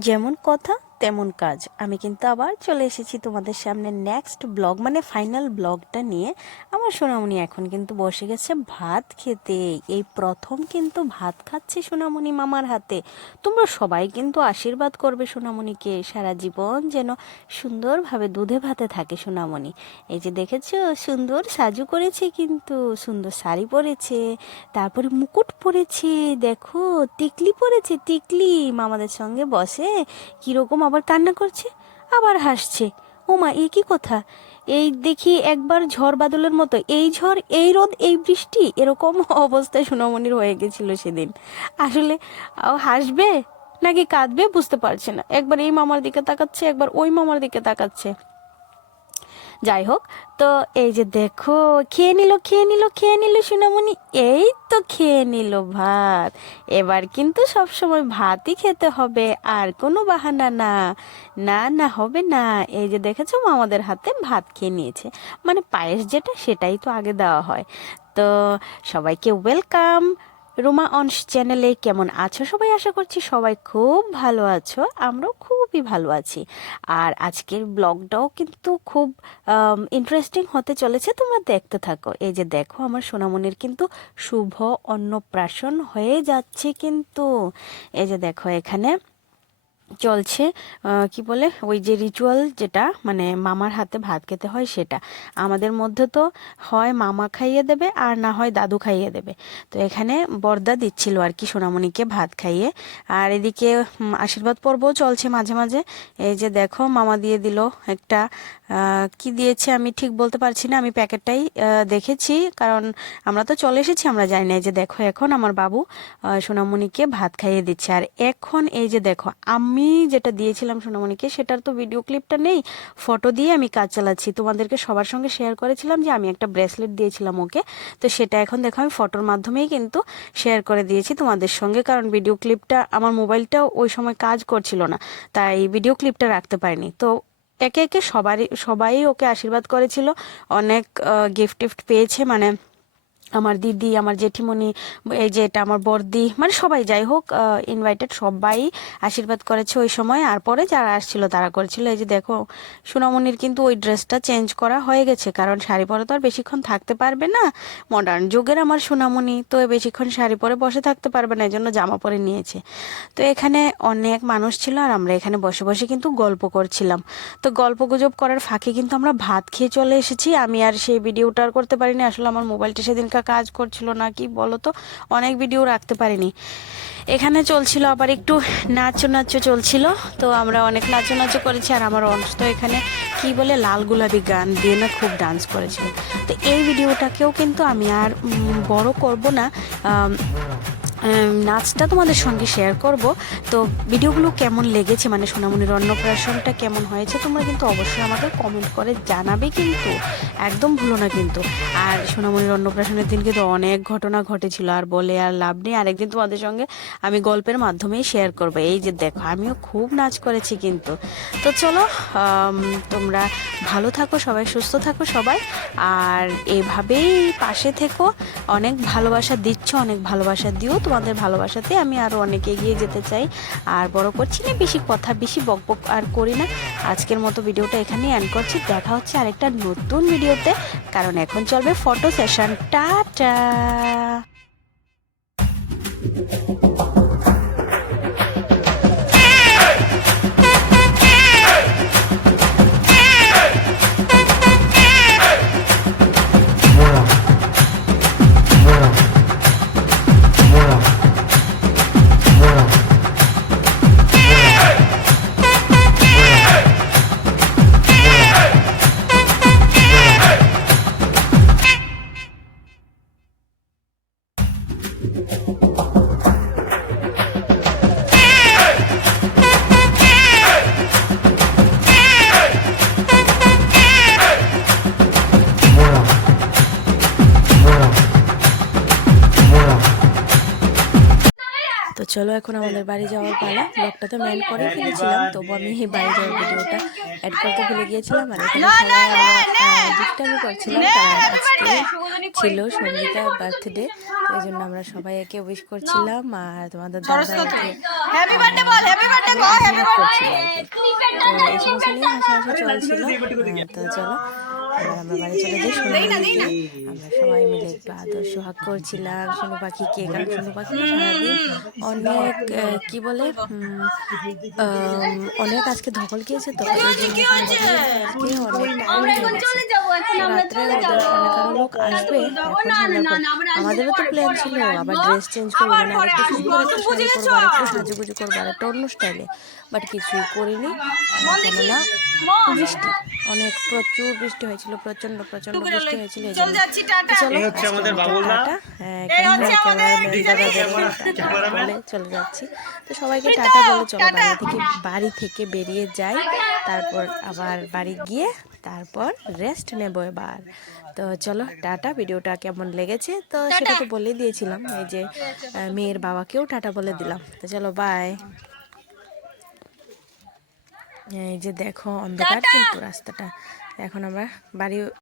যেমন কথা তেমন কাজ। আমি কিন্তু আবার চলে এসেছি তোমাদের সামনে নেক্সট ব্লগ মানে ফাইনাল ব্লগটা নিয়ে। আমার সোনামণি এখন কিন্তু বসে গেছে ভাত খেতে। এই প্রথম কিন্তু ভাত খাচ্ছে সোনামণি মামার হাতে। তোমরা সবাই কিন্তু আশীর্বাদ করবে সোনামণিকে। সারা জীবন যেন সুন্দরভাবে দুধে ভাতে থাকে সোনামণি। এই যে দেখেছ? সুন্দর সাজু করেছে কিন্তু, সুন্দর শাড়ি পরেছে, তারপরে মুকুট পরেছে। দেখো, টিকলি পরেছে, টিকলি। মামাদের সঙ্গে বসে কীরকম আবার কান্না করছে, আবার হাসছে। ওমা, এ কি কথা? এই দেখি একবার ঝড় বাদলের মতো, এই ঝড়, এই রোদ, এই বৃষ্টি, এরকম অবস্থায় সোনামণির হয়ে গেছিল সেদিন। আসলে হাসবে নাকি কাঁদবে বুঝতে পারছে না। একবার এই মামার দিকে তাকাচ্ছে, একবার ওই মামার দিকে তাকাচ্ছে। যাই হোক তো এই যে দেখো, খেয়ে নিল খেয়ে নিল খেয়ে নিল সোনামণি, এই তো খেয়ে নিল ভাত। এবার কিন্তু সব সময় ভাতই খেতে হবে, আর কোনো বাহানা না। না না, হবে না। এই যে দেখেছ, মামাদের হাতে ভাত খেয়ে নিয়েছে। মানে পায়েস যেটা, সেটাই তো আগে দেওয়া হয়। তো সবাইকে ওয়েলকাম। রোমা অনস চ্যানেলে কেমন আছো? সবাই আশা করছি সবাই খুব ভালো আছো, আমরাও খুবই ভালো আছি। আর আজকের ব্লগটাও কিন্তু খুব ইন্টারেস্টিং হতে চলেছে, তোমরা দেখতে থাকো। এই যে দেখো, আমার সোনামনির কিন্তু শুভ অন্নপ্রাশন হয়ে যাচ্ছে কিন্তু। এই যে দেখো এখানে চলছে কি বলে, ওই যে রিচুয়াল যেটা মানে মামার হাতে ভাত খেতে হয় সেটা। আমাদের মধ্যে তো হয় মামা খাইয়ে দেবে আর না হয় দাদু খাইয়ে দেবে। তো এখানে বর্দা দিচ্ছিল আর কি সোনামণিকে ভাত খাইয়ে। আর এদিকে আশীর্বাদ পর্বও চলছে মাঝে মাঝে। এই যে দেখো, মামা দিয়ে দিল একটা কি দিয়েছে আমি ঠিক বলতে পারছি না, আমি প্যাকেটটাই দেখেছি। কারণ আমরা তো চলে এসেছি, আমরা জানি না। যে দেখো এখন আমার বাবু সোনামণিকে ভাত খাইয়ে দিচ্ছে। আর এখন এই যে দেখো, আমি যেটা দিয়েছিলাম সোনামণিকে, সেটার তো ভিডিও ক্লিপটা নেই। ফটো দিয়ে আমি কাজ চালাচ্ছি। তোমাদেরকে সবার সঙ্গে শেয়ার করেছিলাম যে আমি একটা ব্রেসলেট দিয়েছিলাম ওকে। তো সেটা এখন দেখো, আমি ফটোর মাধ্যমেই কিন্তু শেয়ার করে দিয়েছি তোমাদের সঙ্গে। কারণ ভিডিও ক্লিপটা আমার মোবাইলটাও ওই সময় কাজ করছিল না, তাই ভিডিও ক্লিপটা রাখতে পারিনি। তো একে একে সবারই সবাই ওকে আশীর্বাদ করেছিল। অনেক গিফট টিফট পেয়েছে। মানে আমার দিদি, আমার জেঠিমণি, এই যে এটা আমার বর্দি মানে সবাই যাই হোক ইনভাইটেড সবাই আশীর্বাদ করেছে ওই সময়। আর পরে যারা আসছিল, তারা করেছিল, এই যে দেখো, সোনামণির কিন্তু ওই ড্রেসটা চেঞ্জ করা হয়ে গেছে, কারণ শাড়ি পরে তো আর বেশিক্ষণ থাকতে পারবে না। মডার্ন যুগের আমার সোনামণি, তো বেশিক্ষণ শাড়ি পরে বসে থাকতে পারবে না এই জন্য জামা পরে নিয়েছে। তো এখানে অনেক মানুষ ছিল, আর আমরা এখানে বসে বসে কিন্তু গল্প করছিলাম। তো গল্প গুজব করার ফাঁকে কিন্তু আমরা ভাত খেয়ে চলে এসেছি। আমি আর সেই ভিডিওটা করতে পারিনি, আসলে আমার মোবাইলটা সেদিনকার কাজ করছিল না কি বলো তো অনেক ভিডিও রাখতে পারিনি। এখানে চলছিল, আবার একটু নাচো নাচো চলছিল। তো আমরা অনেক নাচো নাচো করেছি, আর আমার অংশ তো এখানে কি বলে, লাল গোলাপি গান দিয়ে না খুব ডান্স করেছিল। তো এই ভিডিওটাকেও কিন্তু আমি আর বড় করব না। নাচটা তোমাদের সঙ্গে শেয়ার করব। তো ভিডিওগুলো কেমন লেগেছে? মানে সোনামণির অন্নপ্রাশনটা কেমন হয়েছে? তোমরা কিন্তু অবশ্যই আমাকে কমেন্ট করে জানাবে কিন্তু। একদম ভুলো না কিন্তু। আর সোনামণির অন্নপ্রাশনের দিন কিন্তু অনেক ঘটনা ঘটেছিল। আর বলে আর লাভ নেই। আরেকদিন তোমাদের সঙ্গে আমি গল্পের মাধ্যমেই শেয়ার করব। এই যে দেখো, আমিও খুব নাচ করেছি কিন্তু। তো চলো তোমরা ভালো থাকো, সবাই সুস্থ থাকো সবাই। আর এইভাবেই পাশে থেকো। অনেক ভালোবাসা দিচ্ছ, অনেক ভালোবাসা দিও। তোমাদের ভালোবাসাতে আমি আরও অনেক এগিয়ে যেতে চাই। আর বড় করছি না, বেশি কথা, বেশি বক বক আর করি না। আজকের মতো ভিডিওটা এখানেই এন্ড করছি। দেখা হচ্ছে আরেকটা নতুন ভিডিওতে, কারণ এখন চলবে ফটো সেশন। টাটা! চলো এখন আমাদের বাড়ি যাওয়ার পালা। ব্লগটা তো মেন করে ফেলেছিলাম তবু আমি এই বাড়ি যাওয়ার ভিডিওটা অ্যাড করতে ভুলে গিয়েছিলাম আর এখানে সবাই আমরা দুষ্টামি করছিলাম কারণ আজকে ছিল সঙ্গীতা বার্থডে তো এই জন্য আমরা সবাই একে উইশ করছিলাম আর তোমাদের দাদাকে তো এই সমস্ত নিয়ে হাসাহাসি চলছিল তো চলো। এবার আমরা বাড়ি চলে যাই আমরা সবাই মিলে একটু আদর সোহাগ করছিলাম সোনু পাখিকে। কারণ সোনু পাখি সারাদিন অনেক কি বলে অনেক আজকে ধকল গিয়েছে তো অনেক টাইম রাত্রে অনেক লোক আসবে আমাদেরও তো প্ল্যান ছিল আবার ড্রেস চেঞ্জ করব মানে সুন্দর একটা শাড়ি করব আরেকটু সাজুগুজু করব আরেকটা অন্য স্টাইলে বাট কিছুই করিনি কেননা বৃষ্টি অনেক প্রচুর বৃষ্টি হয়েছিল প্রচণ্ড প্রচণ্ড বৃষ্টি হয়েছিল চলো হ্যাঁ, চলে যাচ্ছি। তো সবাইকে টাটা বলে চলো বাড়ি থেকে বাড়ি থেকে বেরিয়ে যাই। তারপর আবার বাড়ি গিয়ে তারপর রেস্ট নেব এবার। তো চলো টাটা ভিডিওটা কেমন লেগেছে? তো সেটা তো বলে দিয়েছিলাম এই যে মেয়ের বাবাকেও টাটা বলে দিলাম। তো চলো বাই এই যে দেখো অন্ধকার কিন্তু রাস্তাটা। এখন আমরা বাড়ি